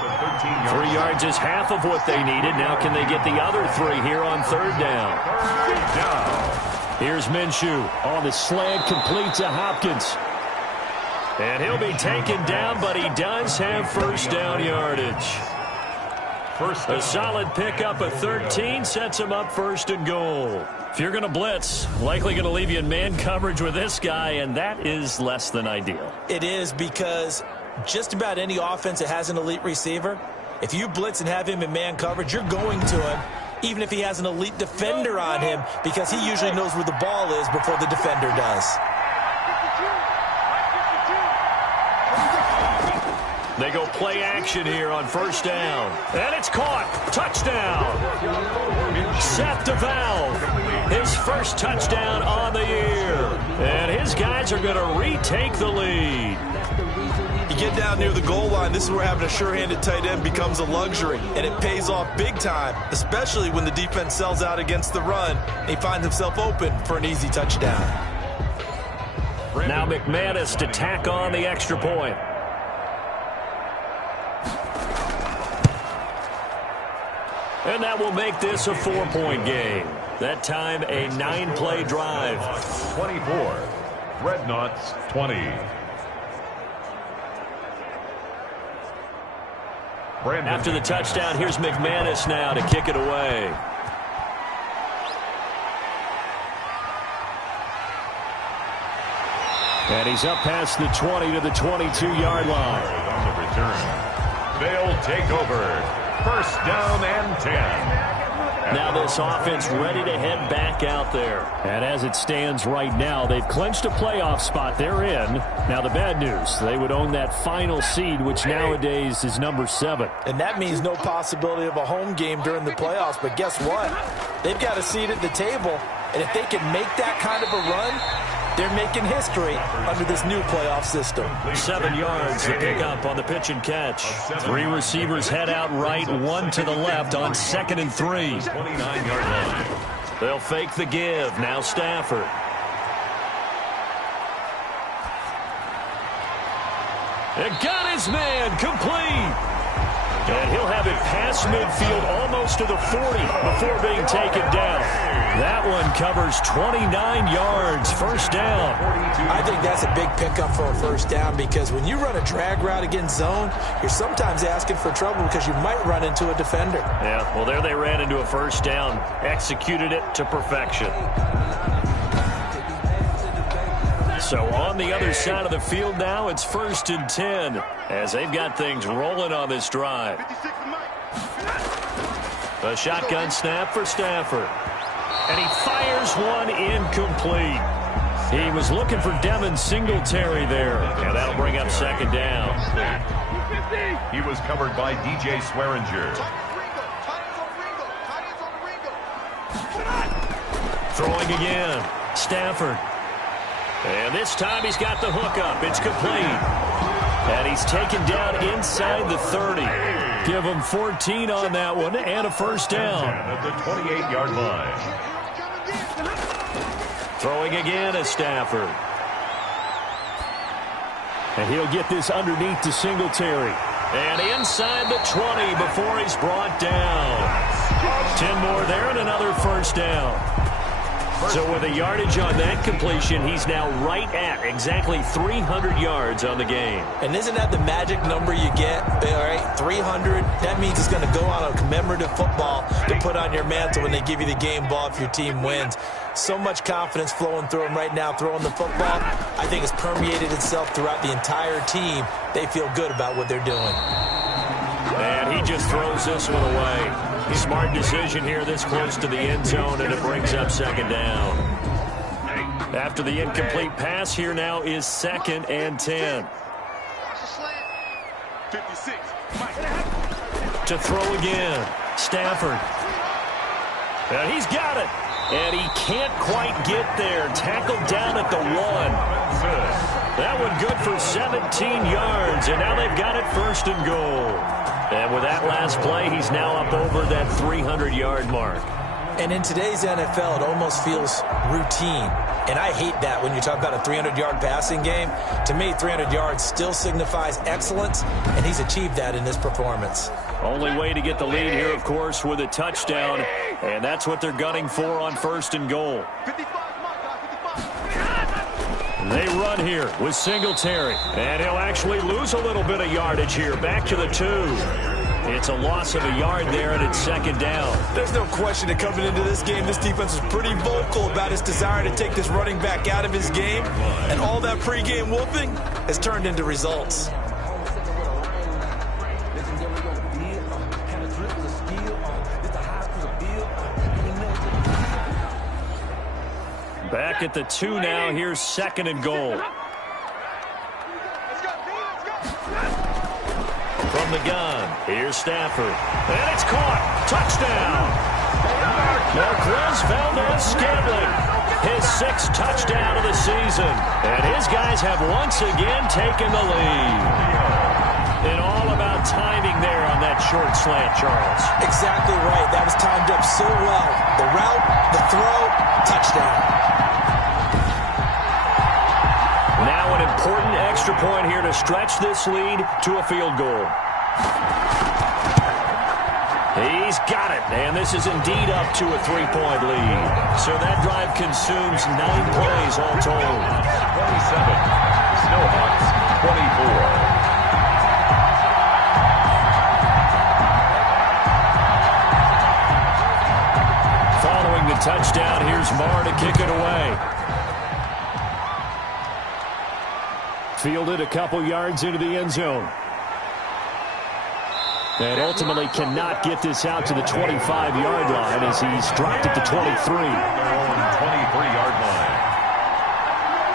3 yards is half of what they needed. Now can they get the other 3 here on 3rd down? Here's Minshew on the slant, complete to Hopkins. And he'll be taken down, but he does have first down yardage. A solid pickup of 13 sets him up first and goal. If you're going to blitz, likely going to leave you in man coverage with this guy, and that is less than ideal. It is, because just about any offense that has an elite receiver, if you blitz and have him in man coverage, you're going to him, even if he has an elite defender on him, because he usually knows where the ball is before the defender does. They go play action here on first down. And it's caught. Touchdown. Seth DeValve, his first touchdown on the year. And his guys are going to retake the lead. You get down near the goal line, this is where having a sure-handed tight end becomes a luxury. And it pays off big time, especially when the defense sells out against the run. And he finds himself open for an easy touchdown. Now McManus to tack on the extra point. And that will make this a 4-point game. That time a 9-play drive. 24. Dreadnoughts 20. After the touchdown, here's McManus now to kick it away. And he's up past the 20 to the 22-yard line. On the return, they'll take over. First down and 10. Now this offense ready to head back out there. And as it stands right now, they've clinched a playoff spot. They're in. Now the bad news, they would own that final seed, which nowadays is number 7. And that means no possibility of a home game during the playoffs. But guess what? They've got a seat at the table. And if they can make that kind of a run, they're making history under this new playoff system. 7 yards to pick up on the pitch and catch. 3 receivers head out right, 1 to the left on 2nd and 3. 29-yard line. They'll fake the give. Now Stafford. And got his man complete. And he'll have it past midfield almost to the 40 before being taken down. That one covers 29 yards, first down. I think that's a big pickup for a first down, because when you run a drag route against zone, you're sometimes asking for trouble because you might run into a defender. Yeah, well, there they ran into a first down, executed it to perfection. So on the other side of the field now, it's 1st and 10 as they've got things rolling on this drive. A shotgun snap for Stafford. And he fires one incomplete. He was looking for Devin Singletary there. And that'll bring up 2nd down. He was covered by DJ Swearinger. Throwing again. Stafford. And this time he's got the hook up. It's complete. And he's taken down inside the 30. Give him 14 on that one and a first down. At the 28-yard line. Throwing again at Stafford. And he'll get this underneath to Singletary. And inside the 20 before he's brought down. 10 more there and another first down. So with a yardage on that completion, he's now right at exactly 300 yards on the game. And isn't that the magic number you get? All right, 300. That means it's going to go on a commemorative football to put on your mantle when they give you the game ball if your team wins. So much confidence flowing through him right now, throwing the football. I think it's permeated itself throughout the entire team. They feel good about what they're doing. And he just throws this one away. Smart decision here this close to the end zone, and it brings up 2nd down. After the incomplete pass, here now is 2nd and 10. To throw again. Stafford. And he's got it. And he can't quite get there. Tackled down at the 1. That one good for 17 yards, and now they've got it 1st and goal. And with that last play, he's now up over that 300-yard mark. And in today's NFL, it almost feels routine. And I hate that when you talk about a 300-yard passing game. To me, 300 yards still signifies excellence, and he's achieved that in this performance. Only way to get the lead here, of course, with a touchdown. And that's what they're gunning for on 1st and goal. They run here with Singletary. And he'll actually lose a little bit of yardage here. Back to the 2. It's a loss of a yard there, and it's second down. There's no question that coming into this game, this defense is pretty vocal about its desire to take this running back out of his game. And all that pregame whooping has turned into results. Back at the 2 now. Here's second and goal. From the gun, here's Stafford. And it's caught. Touchdown. Marquez Valdez-Scantling. His 6th touchdown of the season. And his guys have once again taken the lead. And all about timing there on that short slant, Charles. Exactly right. That was timed up so well. The route, the throw, touchdown. Now an important extra point here to stretch this lead to a field goal. He's got it, and this is indeed up to a 3-point lead. So that drive consumes 9 plays all told. 27, Snowhawks 24. Following the touchdown, here's Marr to kick it away. Fielded a couple yards into the end zone. And ultimately cannot get this out to the 25-yard line as he's dropped at the 23. 23-yard line.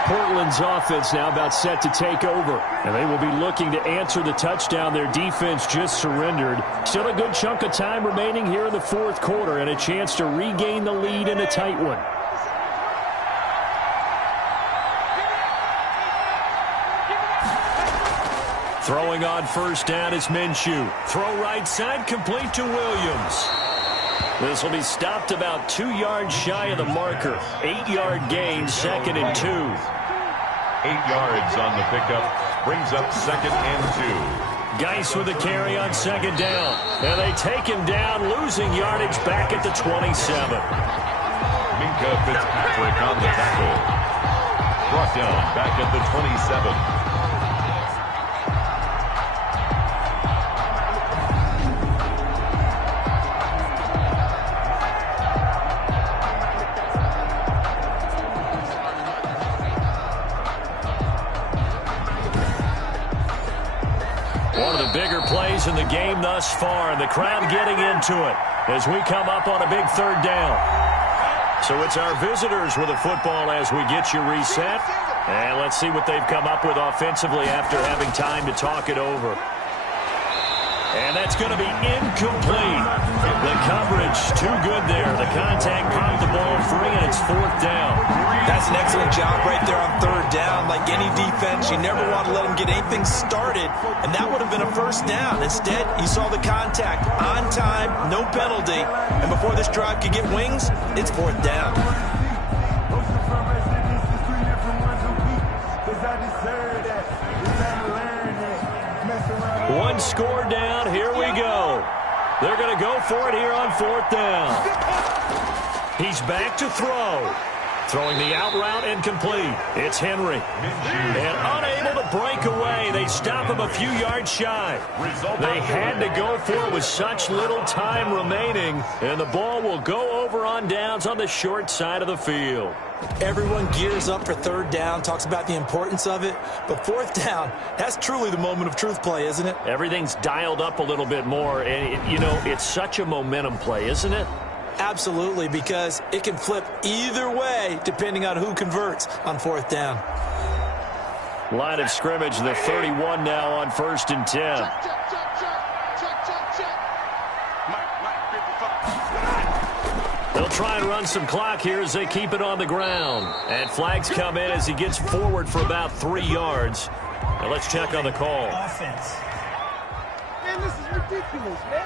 Portland's offense now about set to take over. And they will be looking to answer the touchdown their defense just surrendered. Still a good chunk of time remaining here in the 4th quarter and a chance to regain the lead in a tight one. Throwing on first down is Minshew. Throw right side, complete to Williams. This will be stopped about 2 yards shy of the marker. 8-yard gain, second and 2. 8 yards on the pickup. Brings up second and 2. Geis with a carry on second down. And they take him down, losing yardage back at the 27. Minka Fitzpatrick on the tackle. Brought down back at the 27. Bigger plays in the game thus far, and the crowd getting into it as we come up on a big 3rd down. So it's our visitors with the football as we get you reset. And let's see what they've come up with offensively after having time to talk it over. And that's going to be incomplete. The coverage too good there. The contact popped the ball free, and it's 4th down. That's an excellent job right there on 3rd down. Like any defense, you never want to let them get anything started, and that would have been a first down. Instead, you saw the contact on time, no penalty, and before this drive could get wings, it's 4th down. One score down. Here we go. They're going to go for it here on 4th down. He's back to throw. Throwing the out route incomplete. It's Henry. And unable to break away. They stop him a few yards shy. They had to go for it with such little time remaining. And the ball will go over on downs on the short side of the field. Everyone gears up for 3rd down, talks about the importance of it. But 4th down, that's truly the moment of truth play, isn't it? Everything's dialed up a little bit more. And, you know, it's such a momentum play, isn't it? Absolutely, because it can flip either way depending on who converts on 4th down. Line of scrimmage, the 31 now on 1st and 10. They'll try and run some clock here as they keep it on the ground. And flags come in as he gets forward for about 3 yards. Now let's check on the call. Offense. Man, this is ridiculous, man.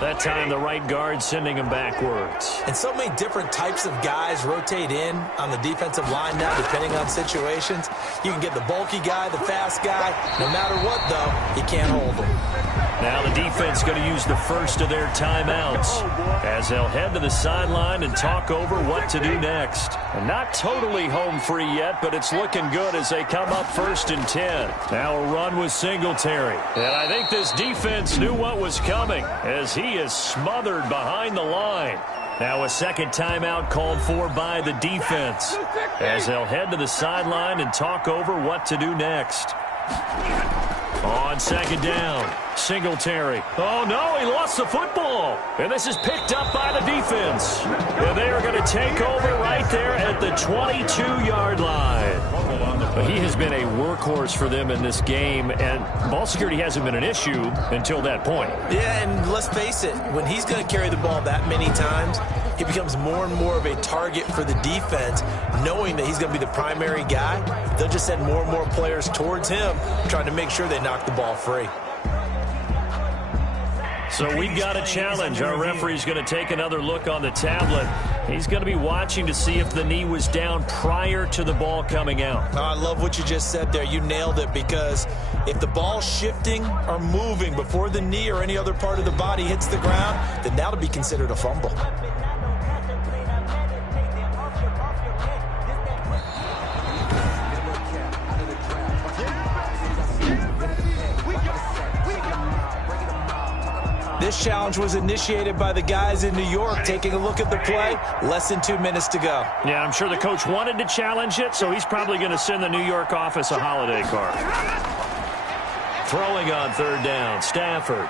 That time the right guard sending him backwards. And so many different types of guys rotate in on the defensive line now depending on situations. You can get the bulky guy, the fast guy. No matter what, though, you can't hold him. Now the defense going to use the first of their timeouts as they'll head to the sideline and talk over what to do next. Not totally home free yet, but it's looking good as they come up 1st and 10. Now a run with Singletary. And I think this defense knew what was coming as he is smothered behind the line. Now a second timeout called for by the defense as they'll head to the sideline and talk over what to do next. On 2nd down, Singletary. Oh, no, he lost the football. And this is picked up by the defense. And they are going to take over right there at the 22-yard line. But he has been a workhorse for them in this game, and ball security hasn't been an issue until that point. Yeah, and let's face it, when he's going to carry the ball that many times, he becomes more and more of a target for the defense, knowing that he's going to be the primary guy. They'll just send more and more players towards him, trying to make sure they knock the ball free. So we've got a challenge. Our referee's going to take another look on the tablet. He's going to be watching to see if the knee was down prior to the ball coming out. Oh, I love what you just said there. You nailed it, because if the ball's shifting or moving before the knee or any other part of the body hits the ground, then that'll be considered a fumble. This challenge was initiated by the guys in New York. Taking a look at the play, less than 2 minutes to go. Yeah, I'm sure the coach wanted to challenge it, so he's probably going to send the New York office a holiday card. Throwing on 3rd down, Stafford.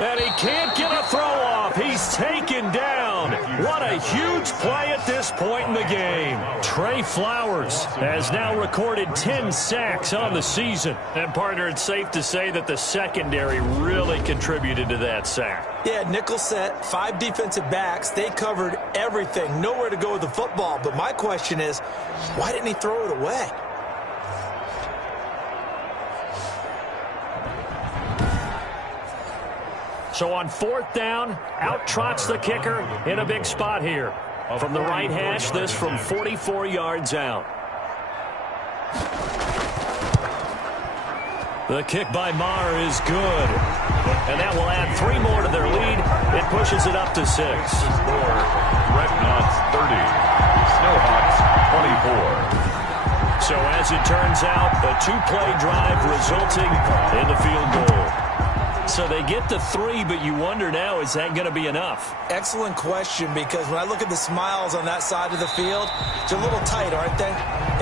And he can't get a throw off. He's taken down. What a huge play at this point in the game. Trey Flowers has now recorded 10 sacks on the season. And, partner, it's safe to say that the secondary really contributed to that sack. Yeah, nickel set, 5 defensive backs. They covered everything. Nowhere to go with the football. But my question is, why didn't he throw it away? So on 4th down, out trots the kicker in a big spot here. From the right hash, this from 44 yards out. The kick by Maher is good. And that will add 3 more to their lead. It pushes it up to 6. Dreadnoughts 30, Snowhawks 24. So as it turns out, a 2-play drive resulting in the field goal. So they get to 3, but you wonder now, is that going to be enough? Excellent question, because when I look at the smiles on that side of the field, they're a little tight, aren't they?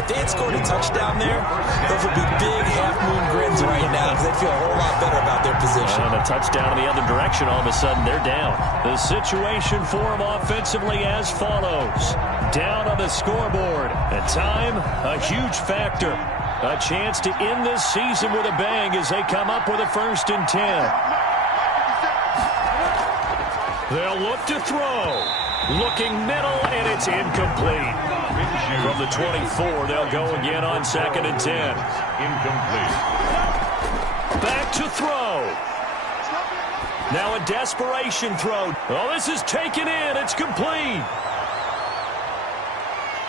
If they had scored a touchdown there, those would be big half-moon grins right now, because they'd feel a whole lot better about their position. And a touchdown in the other direction, all of a sudden they're down. The situation for them offensively as follows. Down on the scoreboard. And time, a huge factor. A chance to end this season with a bang as they come up with a 1st and 10. They'll look to throw. Looking middle, and it's incomplete. From the 24, they'll go again on 2nd and 10. Incomplete. Back to throw. Now a desperation throw. Oh, this is taken in. It's complete.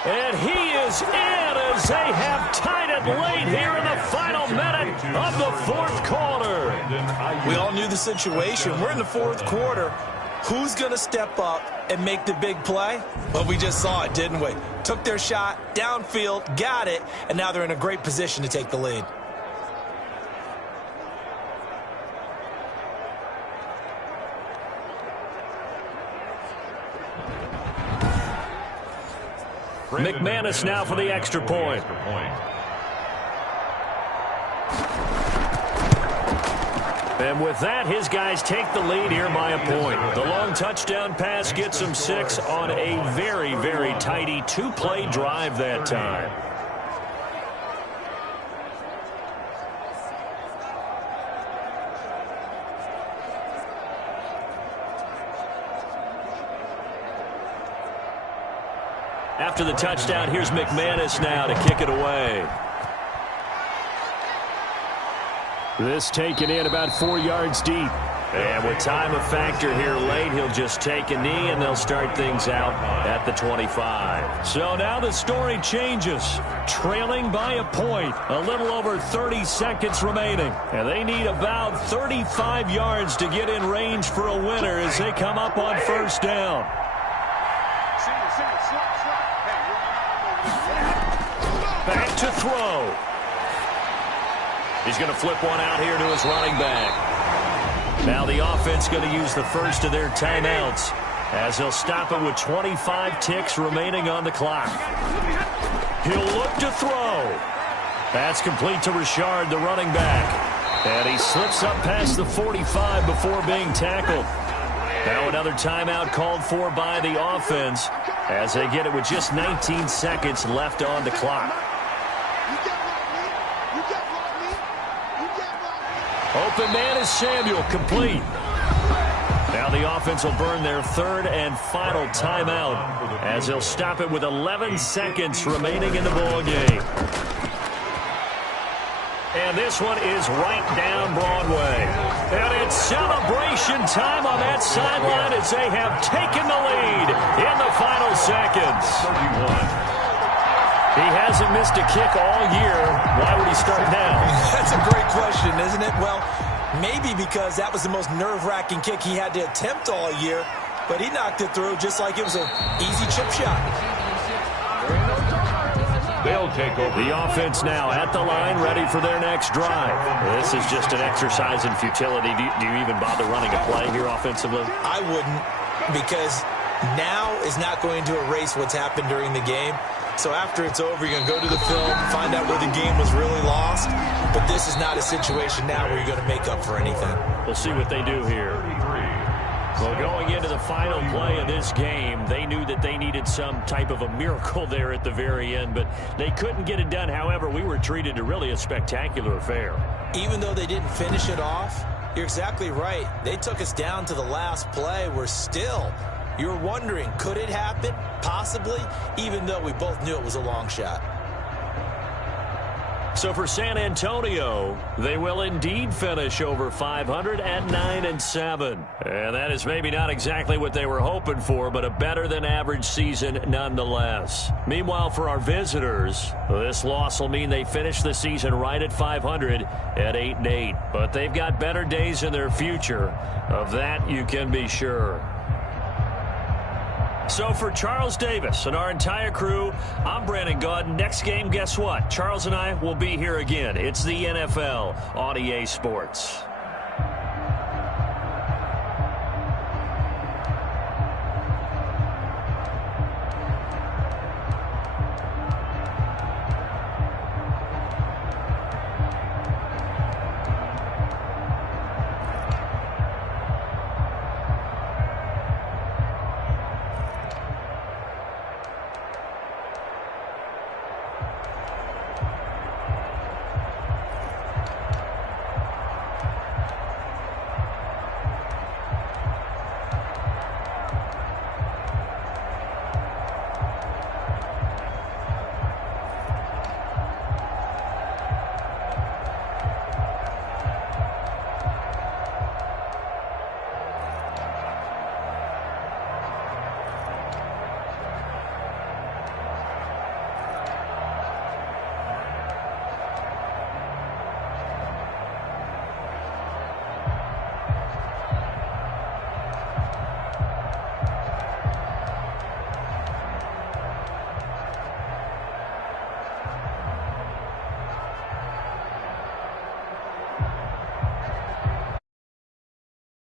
And he is in as they have tied it late here in the final minute of the 4th quarter. We all knew the situation. We're in the 4th quarter. Who's going to step up and make the big play? Well, we just saw it, didn't we? Took their shot, downfield, got it, and now they're in a great position to take the lead. McManus now for the extra point. And with that, his guys take the lead here by a point. The long touchdown pass gets them 6 on a very, very tidy 2-play drive that time. After the touchdown, here's McManus now to kick it away. This taken in about 4 yards deep. And with time a factor here late, he'll just take a knee, and they'll start things out at the 25. So now the story changes. Trailing by a point, a little over 30 seconds remaining. And they need about 35 yards to get in range for a winner as they come up on first down. Back to throw. He's going to flip one out here to his running back. Now the offense going to use the first of their timeouts as they'll stop it with 25 ticks remaining on the clock. He'll look to throw. That's complete to Richard, the running back. And he slips up past the 45 before being tackled. Now another timeout called for by the offense as they get it with just 19 seconds left on the clock. Open man is Samuel, complete. Now the offense will burn their third and final timeout as they'll stop it with 11 seconds remaining in the ball game. And this one is right down Broadway. And it's celebration time on that sideline as they have taken the lead in the final seconds. 31. He hasn't missed a kick all year. Why would he start now? That's a great question, isn't it? Well, maybe because that was the most nerve-wracking kick he had to attempt all year, but he knocked it through just like it was an easy chip shot. They'll take over. The offense now at the line, ready for their next drive. This is just an exercise in futility. Do you even bother running a play here offensively? I wouldn't, because now is not going to erase what's happened during the game. So after it's over, you're going to go to the film, find out where the game was really lost. But this is not a situation now where you're going to make up for anything. We'll see what they do here. Well, going into the final play of this game, they knew that they needed some type of a miracle there at the very end, but they couldn't get it done. However, we were treated to really a spectacular affair. Even though they didn't finish it off, you're exactly right. They took us down to the last play. We're still... You're wondering, could it happen? Possibly, even though we both knew it was a long shot. So for San Antonio, they will indeed finish over 500 at 9-7. And that is maybe not exactly what they were hoping for, but a better than average season nonetheless. Meanwhile, for our visitors, this loss will mean they finish the season right at 500 at 8-8. But they've got better days in their future. Of that, you can be sure. So for Charles Davis and our entire crew, I'm Brandon Gaudin. Next game, guess what? Charles and I will be here again. It's the NFL on EA Sports.